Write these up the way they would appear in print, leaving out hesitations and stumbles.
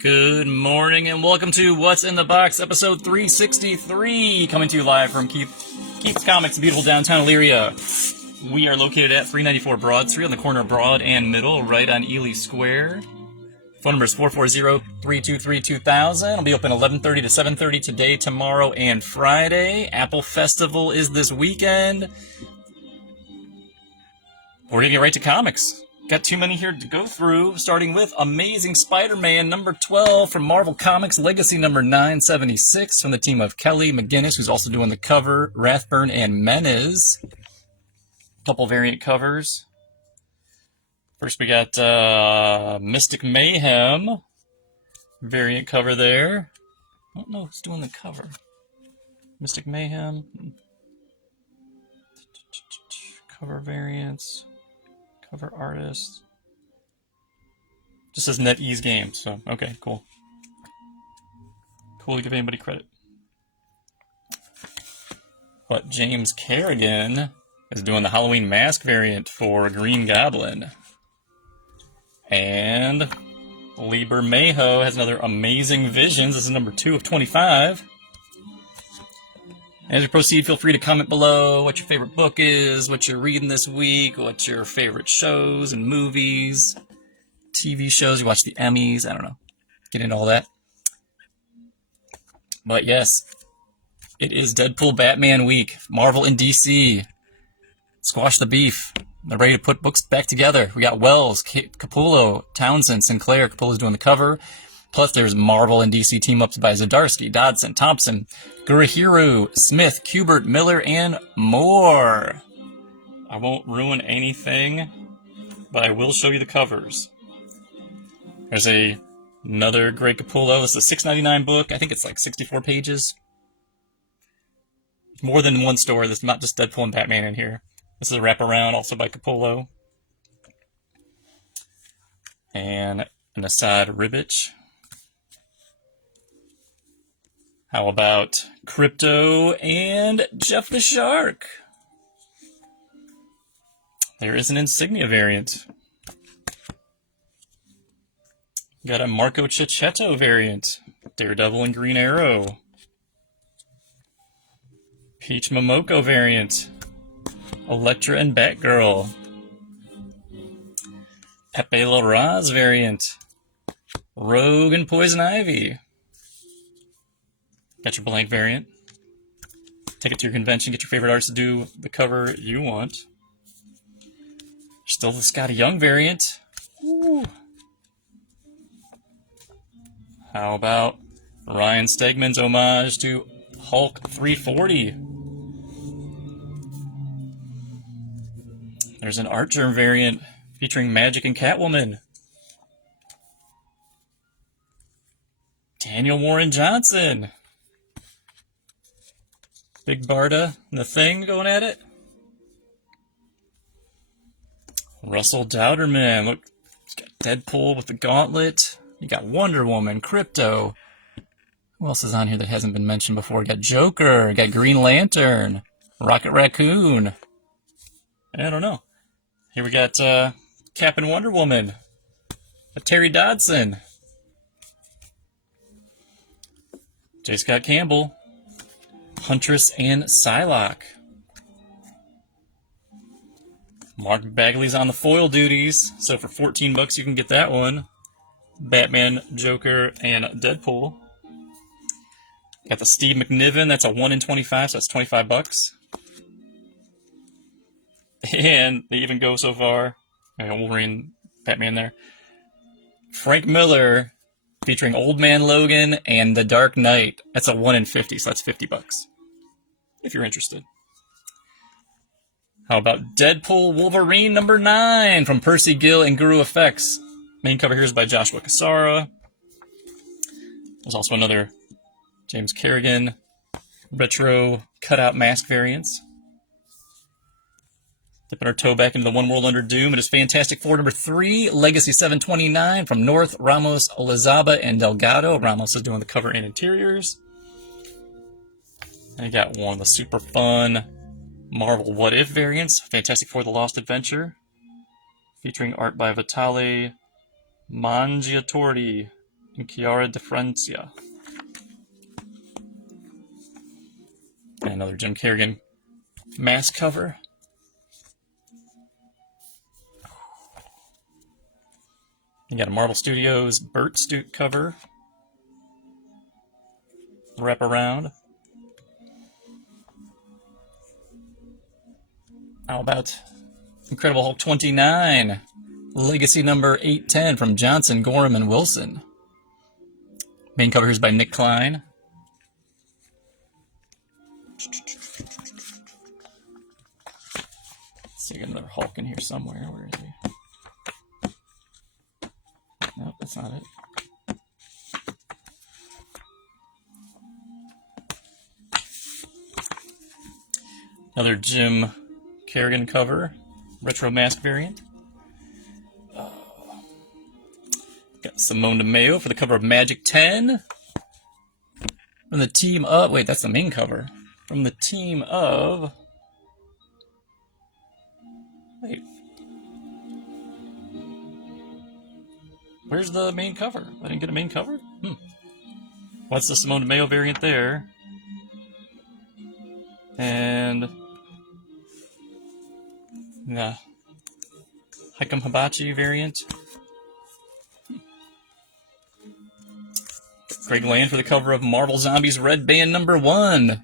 Good morning and welcome to What's in the Box, episode 363, coming to you live from Keith's Comics, beautiful downtown Elyria. We are located at 394 Broad Street on the corner of Broad and Middle, right on Ely Square. Phone number is 440-323-2000. I'll be open 11:30 to 7:30 today, tomorrow, and Friday. Apple Festival is this weekend. We're going to get right to comics. Got too many here to go through, starting with Amazing Spider-Man number 12 from Marvel Comics, Legacy number 976 from the team of Kelly McGinnis, who's also doing the cover, Rathburn and Menez. Couple variant covers. First we got Mystic Mayhem variant cover there. I don't know who's doing the cover. Mystic Mayhem. Cover variants. Cover artist. Just says NetEase Games, so okay, cool. Cool to give anybody credit. But James Kerrigan is doing the Halloween mask variant for Green Goblin. And Lee Bermejo has another Amazing Visions. This is number 2 of 25. As we proceed, feel free to comment below what your favorite book is, what you're reading this week, what your favorite shows and movies, TV shows, you watch the Emmys, I don't know. Get into all that. But yes, it is Deadpool Batman week. Marvel and DC. Squash the beef. They're ready to put books back together. We got Wells, Capullo, Townsend, Sinclair. Capullo's doing the cover. Plus, there's Marvel and DC team-ups by Zdarsky, Dodson, Thompson, Gurihiru, Smith, Kubert, Miller, and more. I won't ruin anything, but I will show you the covers. There's another great Capullo. This is a $6.99 book. I think it's like 64 pages. More than one story. There's not just Deadpool and Batman in here. This is a wraparound, also by Capullo. And an Asad Ribic. How about Crypto and Jeff the Shark? There is an Insignia variant. Got a Marco Cicchetto variant. Daredevil and Green Arrow. Peach Momoko variant. Elektra and Batgirl. Pepe Larraz variant. Rogue and Poison Ivy. Got your blank variant. Take it to your convention, get your favorite artist to do the cover you want. Still the Scotty Young variant. Ooh. How about Ryan Stegman's homage to Hulk 340? There's an Artgerm variant featuring Magic and Catwoman. Daniel Warren Johnson. Big Barda and the Thing going at it. Russell Dowderman. Look, he's got Deadpool with the gauntlet. You got Wonder Woman, Crypto. Who else is on here that hasn't been mentioned before? You got Joker, you got Green Lantern, Rocket Raccoon. I don't know. Here we got Cap and Wonder Woman. Terry Dodson. J. Scott Campbell. Huntress and Psylocke. Mark Bagley's on the foil duties, so for $14 you can get that one. Batman, Joker, and Deadpool. Got the Steve McNiven, that's a 1 in 25, so that's $25. And they even go so far. I got Wolverine, Batman there. Frank Miller, featuring Old Man Logan and The Dark Knight. That's a 1 in 50, so that's $50. If you're interested. How about Deadpool Wolverine number 9 from Percy Gill and Guru Effects. Main cover here is by Joshua Cassara. There's also another James Kerrigan retro cutout mask variants. Dipping our toe back into the One World Under Doom. It is Fantastic Four number 3, Legacy 729 from North, Ramos, Olazaba, and Delgado. Ramos is doing the cover and interiors. And you got one of the super fun Marvel What If variants, Fantastic Four The Lost Adventure, featuring art by Vitale Mangiatorti and Chiara DiFrancia. And another Jim Kerrigan mask cover. You got a Marvel Studios Burt Stute cover. Wrap around. How about Incredible Hulk 29? Legacy number 810 from Johnson, Gorham, and Wilson. Main cover is by Nick Klein. Let's see, I got another Hulk in here somewhere. Where is he? Nope, that's not it. Another Jim Kerrigan cover, retro mask variant. Got Simone DeMeo for the cover of Magic 10. From the team of, wait, that's the main cover. From the team of, wait. Where's the main cover? I didn't get a main cover? What's the Simone DeMeo variant there? And the Hikem Hibachi variant. Greg Land for the cover of Marvel Zombies Red Band number 1.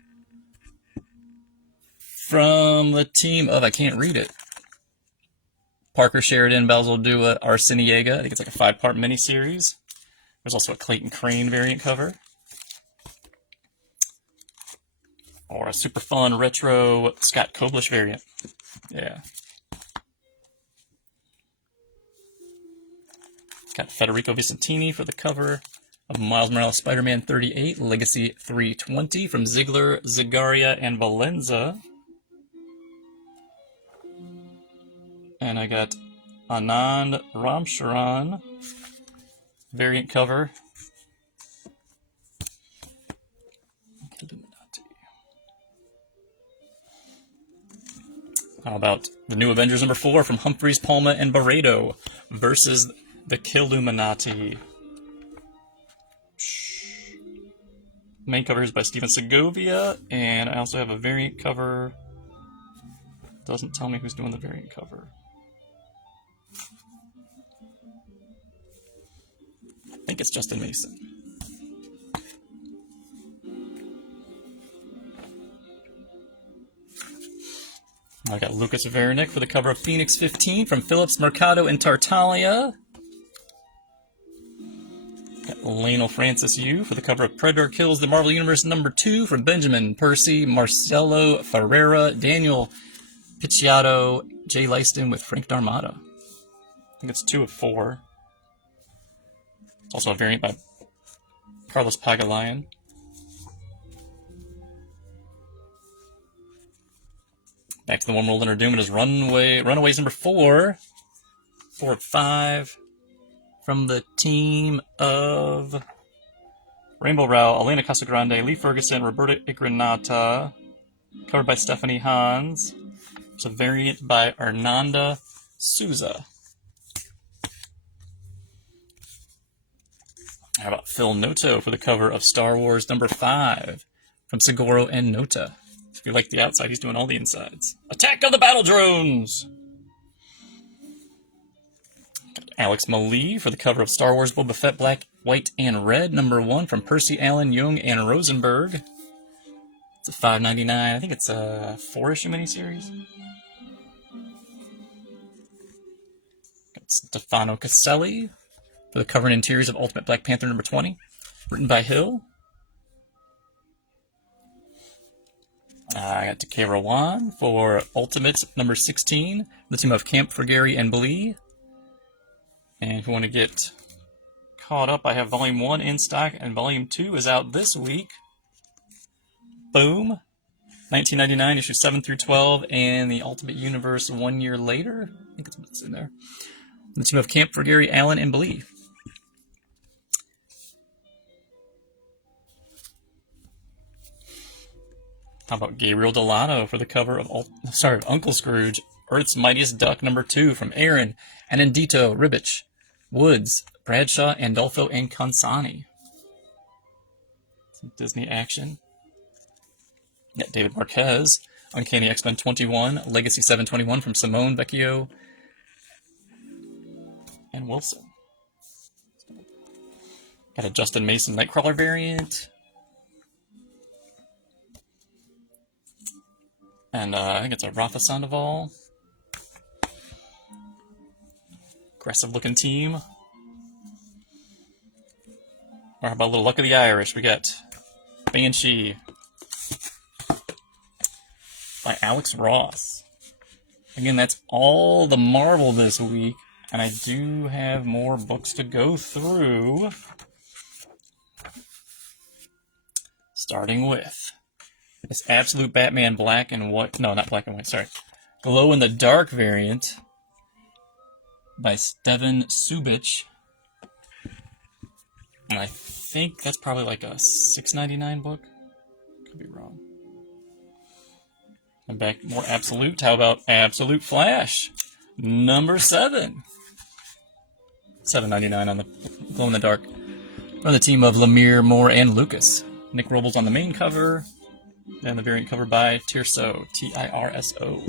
From the team of, I can't read it. Parker Sheridan, Basil Dua, Arciniega. I think it's like a 5-part miniseries. There's also a Clayton Crane variant cover. Or a super fun retro Scott Koblish variant. Yeah. Got Federico Vicentini for the cover of Miles Morales Spider-Man 38, Legacy 320 from Ziegler, Zigaria, and Valenza. And I got Anand Ramcharan variant cover. How about the New Avengers number 4 from Humphreys, Palma, and Barreto versus the Killuminati. Main cover is by Steven Segovia, and I also have a variant cover. Doesn't tell me who's doing the variant cover. I think it's Justin Mason. I got Lucas Vernick for the cover of Phoenix 15 from Phillips, Mercado, and Tartaglia. Got Lionel Francis Yu for the cover of Predator Kills the Marvel Universe number 2 from Benjamin Percy, Marcelo Ferreira, Daniel Picciotto, Jay Lyston with Frank Darmato. I think it's 2 of 4. It's also a variant by Carlos Pagulayan. Back to the One World Under Doom. It is Runaways number 4. 4 of 5. From the team of Rainbow Rowell, Elena Casagrande, Lee Ferguson, Roberta Igranata. Covered by Stephanie Hans. It's a variant by Arnanda Souza. How about Phil Noto for the cover of Star Wars number 5 from Seguro and Nota. If you like the outside, he's doing all the insides. Attack of the Battle Drones! Got Alex Malee for the cover of Star Wars Boba Fett Black, White, and Red number 1 from Percy Allen, Jung, and Rosenberg. It's a $5.99. I think it's a 4-issue miniseries. Got Stefano Caselli for the cover and interiors of Ultimate Black Panther number 20, written by Hill. I got Takei Rawan for Ultimates number 16, the team of Camp for Gary and Blee. And if you want to get caught up, I have Volume 1 in stock, and Volume 2 is out this week. Boom. 1999, issue 7 through 12, and the Ultimate Universe 1 year later. I think it's what's in there. The team of Camp for Gary, Allen, and Blee. How about Gabriel Delano for the cover of Uncle Scrooge, Earth's Mightiest Duck number 2 from Aaron, Anandito, Ribbich, Woods, Bradshaw, Andolfo, and Consani. Some Disney action. Yeah, David Marquez. Uncanny X-Men 21, Legacy 721 from Simone Vecchio and Wilson. Got a Justin Mason Nightcrawler variant. And I think it's a Rafa Sandoval. Aggressive looking team. Or how about a little Luck of the Irish? We got Banshee by Alex Ross. Again, that's all the Marvel this week. And I do have more books to go through. Starting with this Absolute Batman Black and White. No, not Black and White, sorry. Glow in the Dark variant by Steven Subic. And I think that's probably like a $6.99 book. Could be wrong. And back more Absolute. How about Absolute Flash? Number 7. $7.99 on the Glow in the Dark. From the team of Lemire, Moore, and Lucas. Nick Robles on the main cover. And the variant cover by Tirso. Tirso.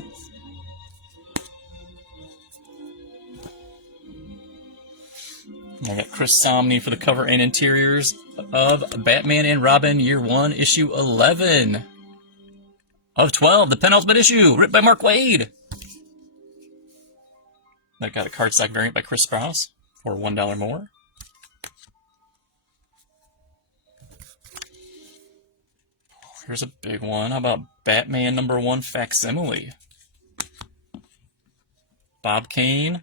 I got Chris Samnee for the cover and interiors of Batman and Robin Year 1, Issue 11 of 12, the penultimate issue, written by Mark Waid. I got a cardstock variant by Chris Sprouse for $1 more. Here's a big one. How about Batman number 1 facsimile? Bob Kane,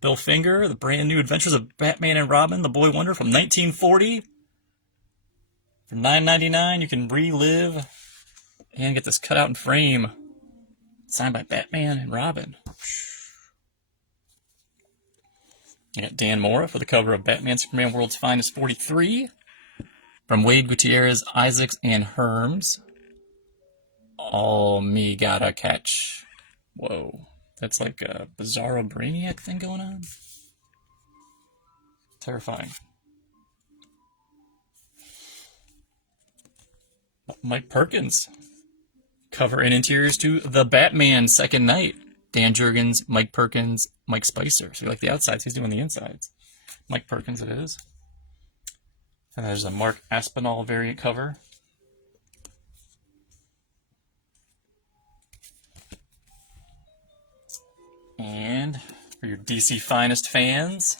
Bill Finger, The Brand New Adventures of Batman and Robin, The Boy Wonder from 1940. For $9.99, you can relive and get this cut out in frame. Signed by Batman and Robin. I got Dan Mora for the cover of Batman Superman World's Finest 43. From Wade Gutierrez, Isaacs, and Herms. All me gotta catch. Whoa. That's like a Bizarro Brainiac thing going on. Terrifying. Mike Perkins. Cover and interiors to The Batman Second Night. Dan Jurgens, Mike Perkins, Mike Spicer. So you like the outsides, he's doing the insides. Mike Perkins it is. And there's a Mark Aspinall variant cover. And for your DC Finest fans,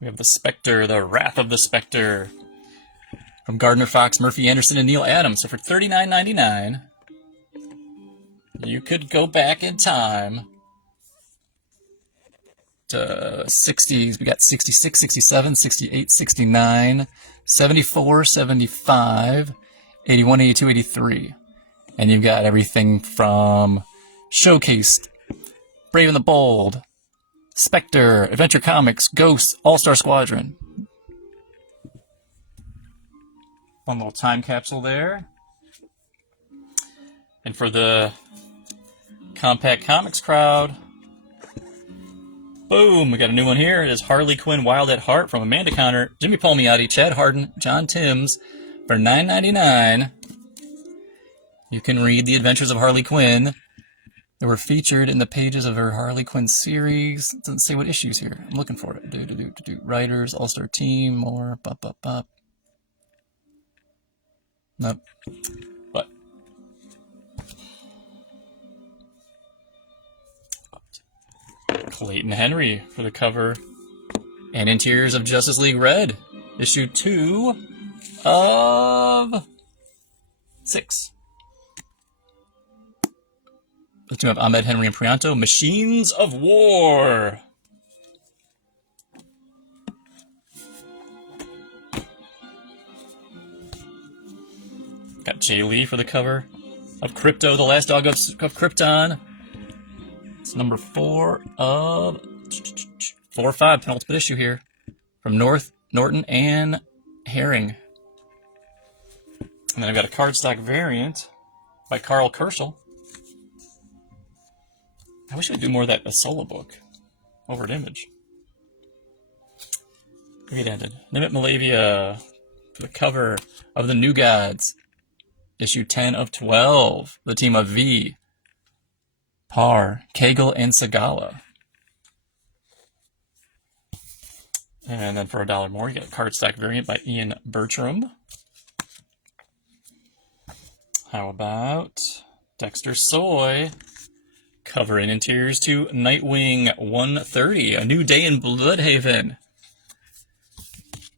we have the Spectre, the Wrath of the Spectre, from Gardner Fox, Murphy Anderson, and Neil Adams. So for $39.99, you could go back in time to 60s. We got 66, 67, 68, 69, 74, 75, 81, 82, 83. And you've got everything from Showcased, Brave and the Bold, Spectre, Adventure Comics, Ghosts, All-Star Squadron. Fun little time capsule there. And for the Compact Comics crowd, boom, we got a new one here. It is Harley Quinn Wild at Heart from Amanda Conner, Jimmy Palmiotti, Chad Hardin, John Timms for $9.99. You can read the adventures of Harley Quinn. They were featured in the pages of her Harley Quinn series. It doesn't say what issues here. I'm looking for it. Writers, All-Star Team, more, bop. Nope. But Clayton Henry for the cover and interiors of Justice League Red, issue 2 of 6. The team of Ahmed, Henry, and Prianto, Machines of War. Got Jay Lee for the cover of Crypto, the Last Dog of Krypton. It's number 4 of 4 or 5, penultimate issue here. From Norton and Herring. And then I've got a cardstock variant by Carl Kerschel. I wish I'd do more of that, a solo book over at Image. Great ended. Nimit Malavia for the cover of the New Gods. Issue 10 of 12. The team of V, Parr, Cagle, and Sagala. And then for $1 more, you get a cardstock variant by Ian Bertram. How about Dexter Soy? Cover and interiors to Nightwing 130. A New Day in Bloodhaven.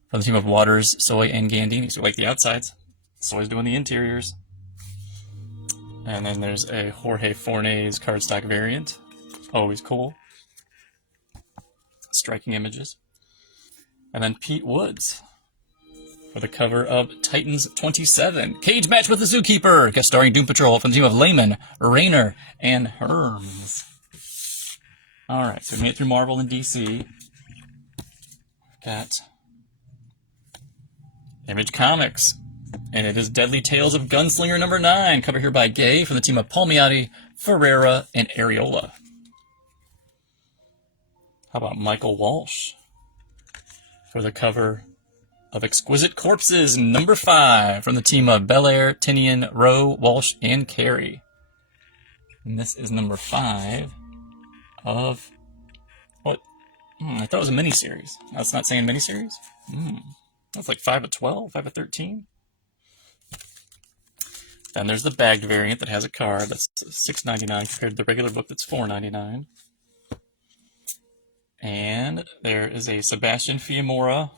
From the team of Waters, Soy, and Gandini. So like the outsides. Soy's doing the interiors. And then there's a Jorge Fornes cardstock variant. Always cool. Striking images. And then Pete Woods for the cover of Titans 27. Cage match with the Zookeeper. Guest starring Doom Patrol from the team of Layman, Rayner, and Herms. Alright, so we made it through Marvel and DC. Got Image Comics. And it is Deadly Tales of Gunslinger number 9. Cover here by Gay from the team of Palmiotti, Ferreira, and Areola. How about Michael Walsh for the cover of Exquisite Corpses number 5 from the team of Belair, Tinian, Rowe, Walsh, and Carey. And this is number 5 of what? I thought it was a miniseries. That's not saying miniseries? That's like 5 of 12, 5 of 13. Then there's the bagged variant that has a card that's $6.99 compared to the regular book that's $4.99. And there is a Sebastian Fiamora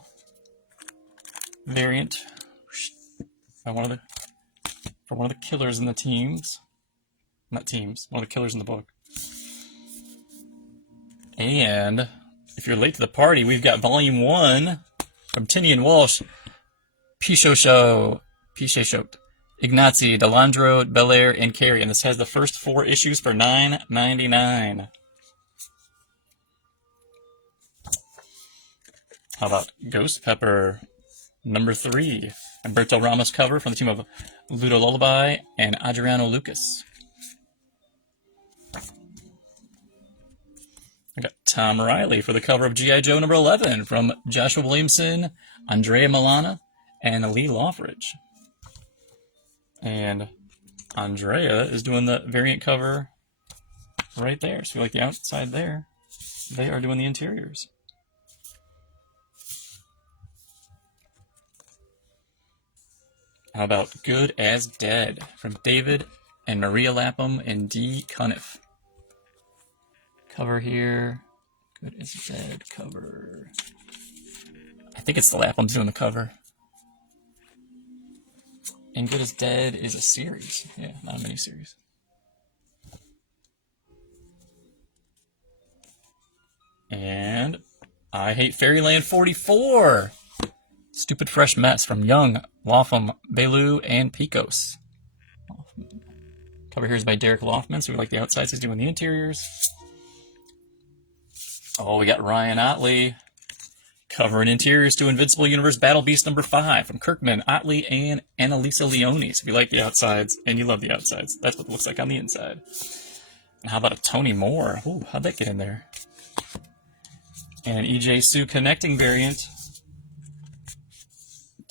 variant by one of the killers in the teams. Not teams, one of the killers in the book. And if you're late to the party, we've got Volume 1 from Tinian Walsh, Pichot, Ignazi, Delandro, Belair, and Carey. And this has the first 4 issues for $9.99. How about Ghost Pepper number 3? Humberto Ramos cover from the team of Ludo Lullaby and Adriano Lucas. I got Tom Riley for the cover of G.I. Joe number 11 from Joshua Williamson, Andrea Milana, and Lee Lawfridge. And Andrea is doing the variant cover right there. So you like the outside there. They are doing the interiors. How about Good as Dead from David and Maria Lapham and Dee Cuniff. Cover here. Good as Dead cover. I think it's the Laphams doing the cover. And Good as Dead is a series. Yeah, not a miniseries. And I Hate Fairyland 44. Stupid Fresh Mess from Young, Lapham, Belu, and Picos. Cover here is by Derek Loffman, so we like the outsides. He's doing the interiors. Oh, we got Ryan Otley. Cover and interiors to Invincible Universe Battle Beast number 5 from Kirkman, Otley, and Annalisa Leone. So if you like the outsides and you love the outsides, that's what it looks like on the inside. And how about a Tony Moore? Ooh, how'd that get in there? And an EJ Sue connecting variant.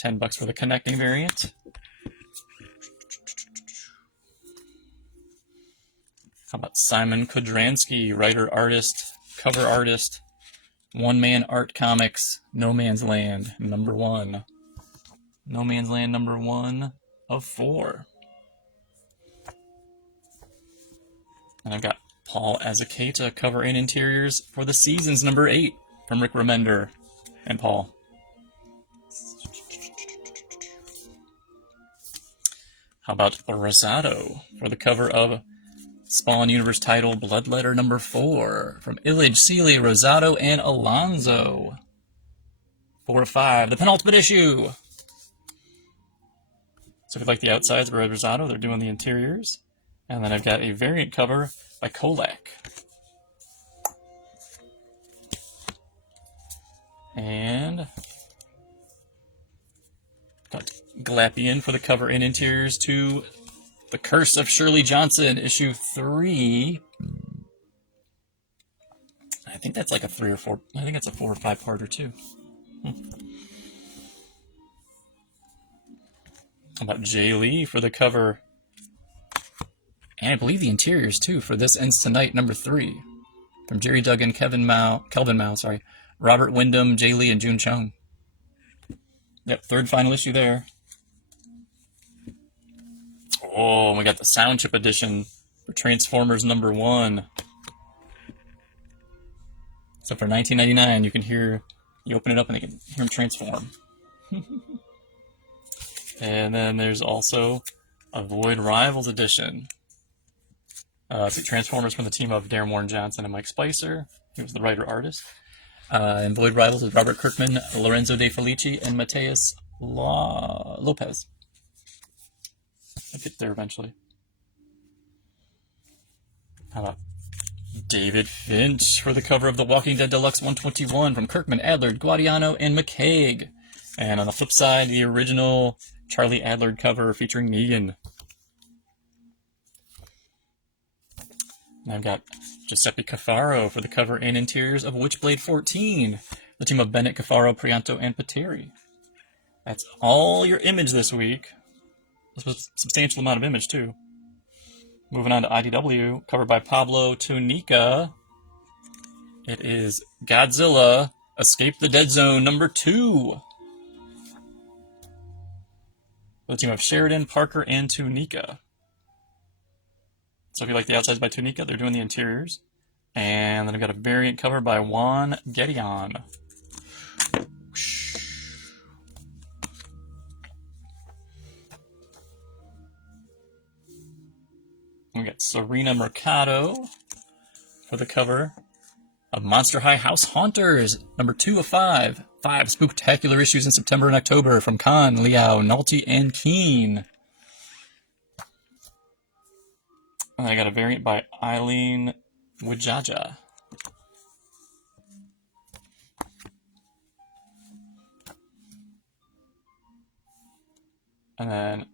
$10 for the connecting variant. How about Simon Kudransky, writer, artist, cover artist, One Man Art Comics, No Man's Land, number 1. No Man's Land, number 1 of 4. And I've got Paul Azaceta, cover and interiors for The Seasons, number 8, from Rick Remender and Paul. How about Rosado for the cover of Spawn Universe title Bloodletter number 4 from Illich, Seeley, Rosado, and Alonso. 4 of 5, the penultimate issue. So if you like the outsides of Rosado, they're doing the interiors. And then I've got a variant cover by Kolak. And got Glapian for the cover and interiors to The Curse of Shirley Johnson, issue 3. I think that's like a 3 or 4. I think that's a 4 or 5 parter too. How about Jay Lee for the cover? And I believe the interiors too for This Ends Tonight #3 from Jerry Duggan, Kelvin Mao, Robert Wyndham, Jay Lee, and June Chung. Yep, third final issue there. Oh, we got the sound chip edition for Transformers #1. So for $19.99, you can hear, you open it up and you can hear them transform. And then there's also a Void Rivals edition. It's Transformers from the team of Darren Warren Johnson and Mike Spicer. He was the writer-artist. And Void Rivals with Robert Kirkman, Lorenzo De Felici, and Mateus Lopez. I'll get there eventually. How about David Finch for the cover of The Walking Dead Deluxe 121 from Kirkman, Adler, Guadiano, and McCaig. And on the flip side, the original Charlie Adler cover featuring Negan. And I've got Giuseppe Cafaro for the cover and interiors of Witchblade 14, the team of Bennett, Cafaro, Prianto, and Pateri. That's all your image this week. This was a substantial amount of image, too. Moving on to IDW, covered by Pablo Tunica. It is Godzilla, Escape the Dead Zone #2. The team of Sheridan, Parker, and Tunica. So if you like the outsides by Tunica, they're doing the interiors. And then I've got a variant cover by Juan Gedeon. We got Serena Mercado for the cover of Monster High House Haunters, #2 of 5. 5 spooktacular issues in September and October from Khan, Liao, Nolte, and Keene. And I got a variant by Eileen Wijaja. And then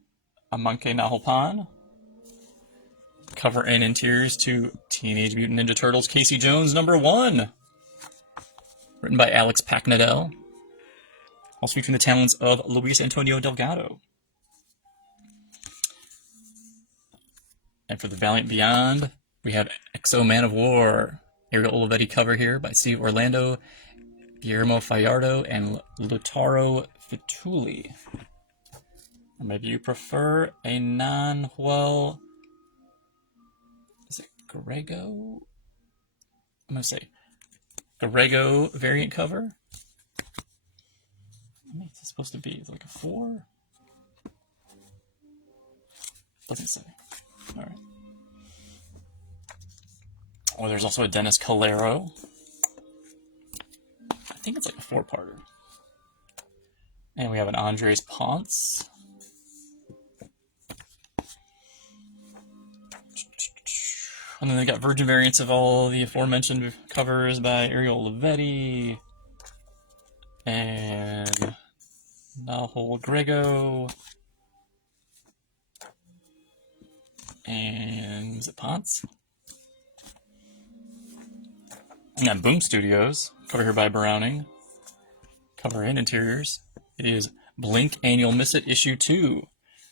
Amanke Nahopan. Cover and interiors to Teenage Mutant Ninja Turtles Casey Jones #1. Written by Alex Packnadel. Also featuring the talents of Luis Antonio Delgado. And for the Valiant Beyond, we have Exo Man of War. Ariel Olivetti cover here by Steve Orlando, Guillermo Fallardo, and Lautaro Fituli. Or maybe you prefer a non-well... Is it Grego? I'm going to say Grego variant cover. How many is it supposed to be? Is it like a 4? Doesn't say. All right. Oh, there's also a Dennis Calero. I think it's like a 4-parter. And we have an Andres Ponce. And then they got Virgin variants of all the aforementioned covers by Ariel Olivetti and Nahol Grego and was it Ponce? And then Boom Studios, cover here by Browning. Cover and interiors. It is Blink and You'll Miss It issue 2.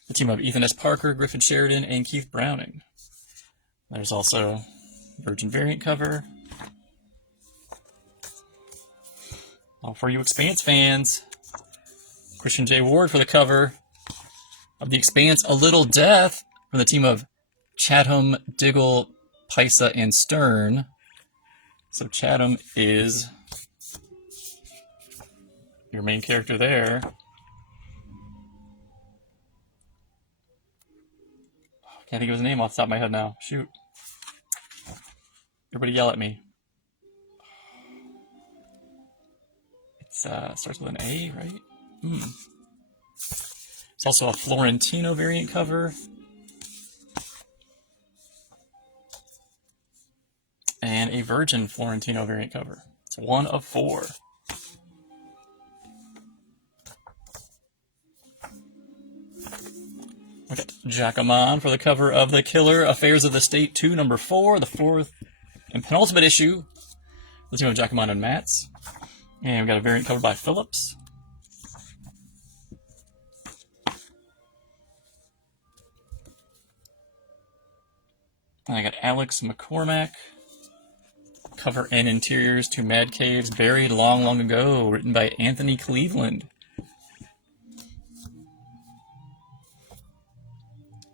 The team of Ethan S. Parker, Griffin Sheridan, and Keith Browning. There's also Virgin variant cover. All for you Expanse fans. Christian J. Ward for the cover of The Expanse, A Little Death, from the team of Chatham, Diggle, Paisa, and Stern. So Chatham is your main character there. Can't think of his name off the top of my head now. Shoot. Everybody yell at me. It starts with an A, right? It's also a Florentino variant cover. And a Virgin Florentino variant cover. It's 1 of 4. We got Jacquemin for the cover of The Killer Affairs of the State 2, #4, the 4th and penultimate issue. The team of Jacquemin and Mats. And we got a variant cover by Phillips. And I got Alex McCormack. Cover and interiors to Mad Caves Buried Long, Long Ago, written by Anthony Cleveland.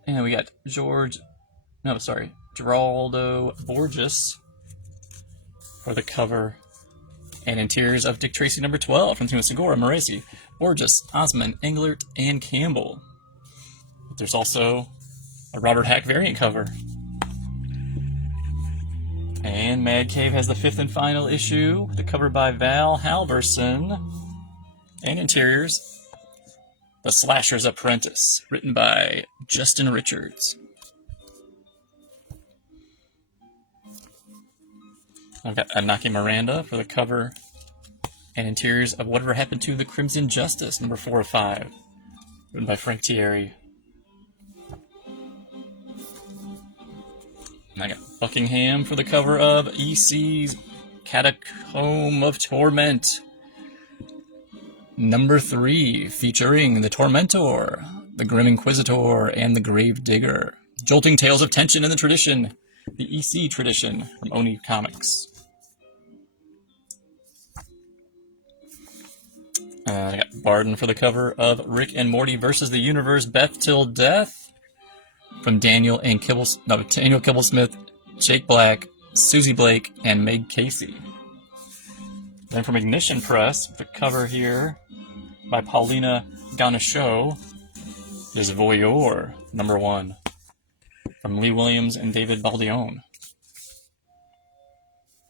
And we got Geraldo Borges for the cover and interiors of Dick Tracy number 12 from Team Segura, Moresi, Borges, Osman, Englert, and Campbell. There's also a Robert Hack variant cover. And Mad Cave has the 5th and final issue, the cover by Val Halverson, and interiors, The Slasher's Apprentice, written by Justin Richards. I've got Anaki Miranda for the cover and interiors of Whatever Happened to the Crimson Justice, number 4 of 5, written by Frank Thierry. And I got Buckingham for the cover of EC's Catacomb of Torment, number 3, featuring the Tormentor, the Grim Inquisitor, and the Grave Digger. Jolting tales of tension in the tradition, the EC tradition from Oni Comics. I got Barden for the cover of Rick and Morty versus the Universe, Beth Till Death, from Daniel Kibblesmith, Jake Black, Susie Blake, and Meg Casey. Then from Ignition Press, the cover here by Paulina Ganesho is Voyeur, number 1, from Lee Williams and David Baldione.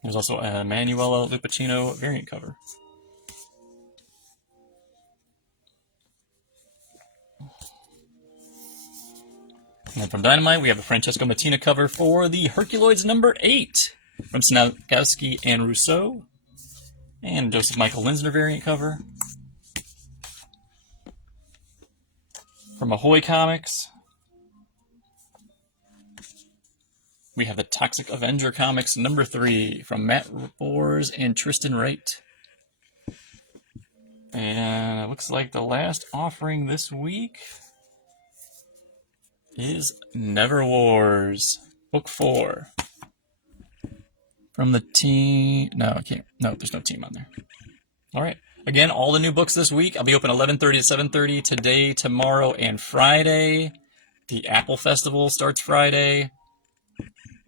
There's also a Manuela Lupacino variant cover. And then from Dynamite, we have a Francesco Mattina cover for the Herculoids number 8 from Snagowski and Rousseau. And Joseph Michael Linsner variant cover. From Ahoy Comics, we have the Toxic Avenger Comics number 3 from Matt Bors and Tristan Wright. And it looks like the last offering this week is Never Wars, Book 4. From the team... No, I can't. No, there's no team on there. All right. Again, all the new books this week. I'll be open 11:30 to 7:30 today, tomorrow, and Friday. The Apple Festival starts Friday.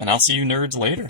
And I'll see you nerds later.